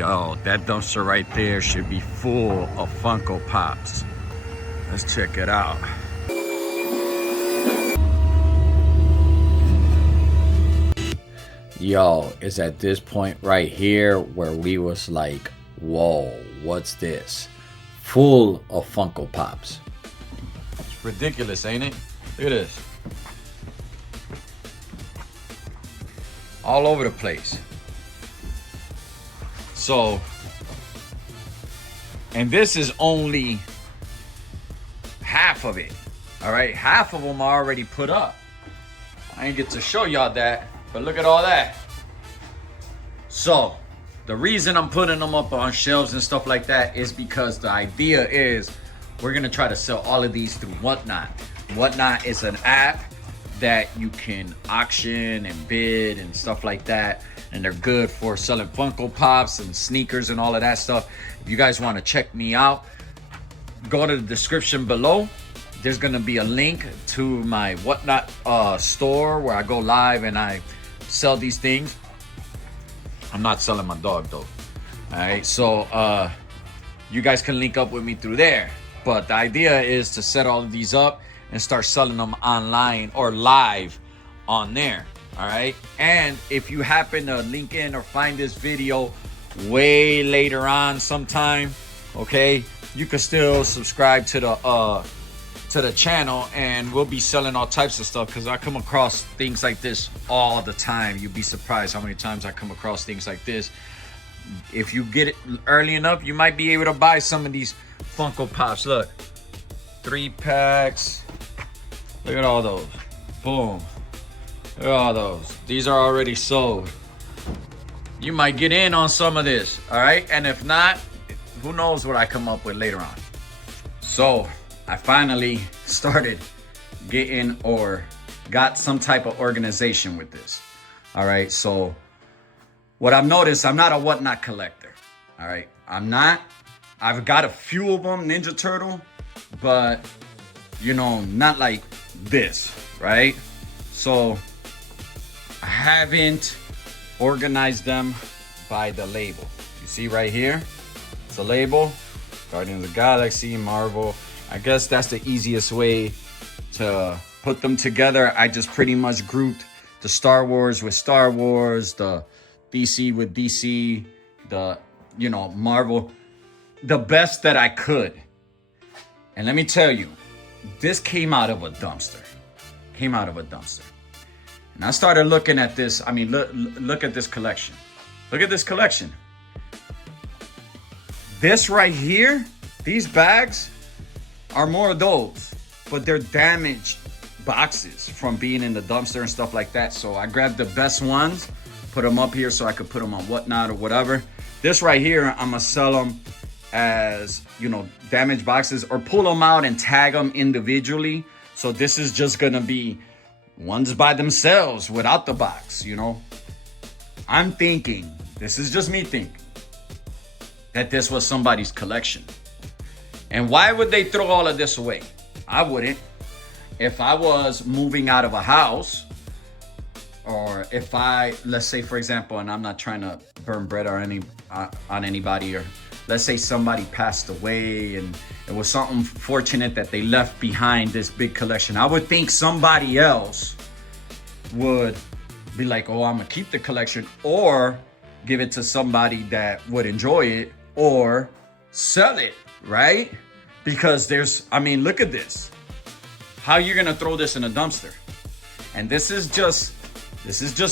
Yo, that dumpster right there should be full of Funko Pops. Let's check it out. Yo, it's at this point right here where we was like, whoa, what's this? Full of Funko Pops. It's ridiculous, ain't it? Look at this. All over the place. So, and this is only half of it. All right, half of them are already put up. I ain't get to show y'all that, but look at all that. So, the reason I'm putting them up on shelves and stuff like that is because the idea is we're gonna try to sell all of these through Whatnot. Whatnot is an app that you can auction and bid and stuff like that, and they're good for selling Funko Pops and sneakers and all of that stuff. If you guys want to check me out, go to the description below. There's gonna be a link to my Whatnot store where I go live and I sell these things. I'm not selling my dog though. All right, so you guys can link up with me through there. But the idea is to set all of these up and start selling them online or live on there. All right, and if you happen to link in or find this video way later on sometime, okay, you can still subscribe to the channel, and we'll be selling all types of stuff because I come across things like this all the time. You'd be surprised how many times I come across things like this. If you get it early enough, you might be able to buy some of these Funko Pops. Look, 3 packs. Look at all those. Boom. Look at all those. These are already sold. You might get in on some of this, all right? And if not, who knows what I come up with later on. So I finally started getting or got some type of organization with this. All right, so what I've noticed, I'm not a Whatnot collector. All right, I'm not. I've got a few of them, Ninja Turtle, but you know, not like this, right? So I haven't organized them by the label. You see right here, it's a label, Guardians of the Galaxy, Marvel. I guess that's the easiest way to put them together. I just pretty much grouped the Star Wars with Star Wars, the DC with DC, the, you know, Marvel, the best that I could. And let me tell you, this came out of a dumpster. Came out of a dumpster. And I started looking at this. I mean, look at this collection. Look at this collection. This right here, these bags are more of those, but they're damaged boxes from being in the dumpster and stuff like that. So I grabbed the best ones, put them up here so I could put them on Whatnot or whatever. This right here, I'm gonna sell them as, you know, damaged boxes, or pull them out and tag them individually. So this is just gonna be ones by themselves without the box, you know. I'm thinking, this is just me thinking, that this was somebody's collection. And why would they throw all of this away? I wouldn't. If I was moving out of a house, or if I, let's say for example, and I'm not trying to burn bread or on anybody, or let's say somebody passed away and it was something fortunate that they left behind this big collection, I would think somebody else would be like, oh, I'm gonna keep the collection, or give it to somebody that would enjoy it, or sell it, right? Because there's, I mean, look at this. How you gonna throw this in a dumpster? And this is just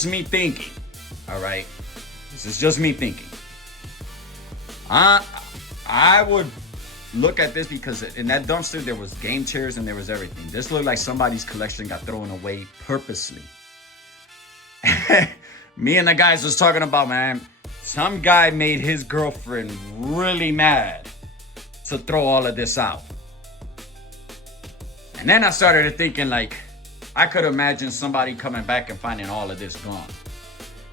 me thinking, all right? This is just me thinking. I would look at this because in that dumpster there was game chairs and there was everything. This looked like somebody's collection got thrown away purposely. Me and the guys was talking about, man, some guy made his girlfriend really mad to throw all of this out. And then I started thinking, like, I could imagine somebody coming back and finding all of this gone.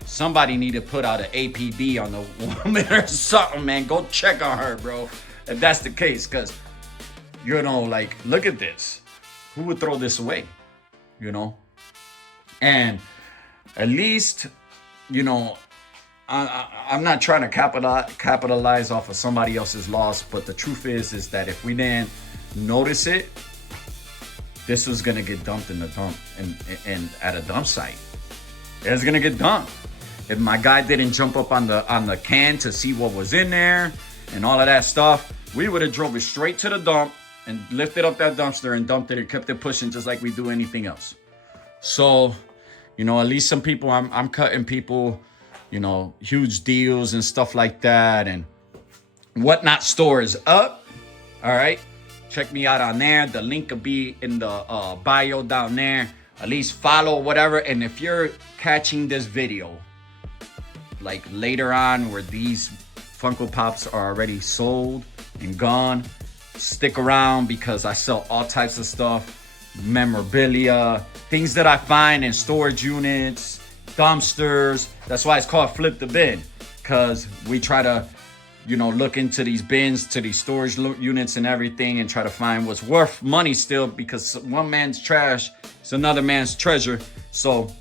Somebody need to put out an APB on the woman or something, man. Go check on her, bro. If that's the case, because, you know, like, look at this. Who would throw this away? You know? And at least, you know, I'm not trying to capitalize off of somebody else's loss, but the truth is that if we didn't notice it, this was gonna get dumped in the dump and at a dump site. It's gonna get dumped. If my guy didn't jump up on the can to see what was in there and all of that stuff, we would have drove it straight to the dump and lifted up that dumpster and dumped it and kept it pushing just like we do anything else. So, you know, at least some people, I'm cutting people, you know, huge deals and stuff like that. And Whatnot store is up. All right. Check me out on there. The link will be in the bio down there. At least follow whatever. And if you're catching this video like later on where these Funko Pops are already sold and gone, stick around because I sell all types of stuff, memorabilia, things that I find in storage units, dumpsters. That's why it's called Flip the Bin, because we try to, you know, look into these bins, to these storage units and everything, and try to find what's worth money still, because one man's trash is another man's treasure. So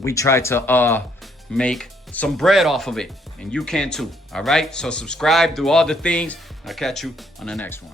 we try to make some bread off of it, and you can too. All right, so subscribe, do all the things. I'll catch you on the next one.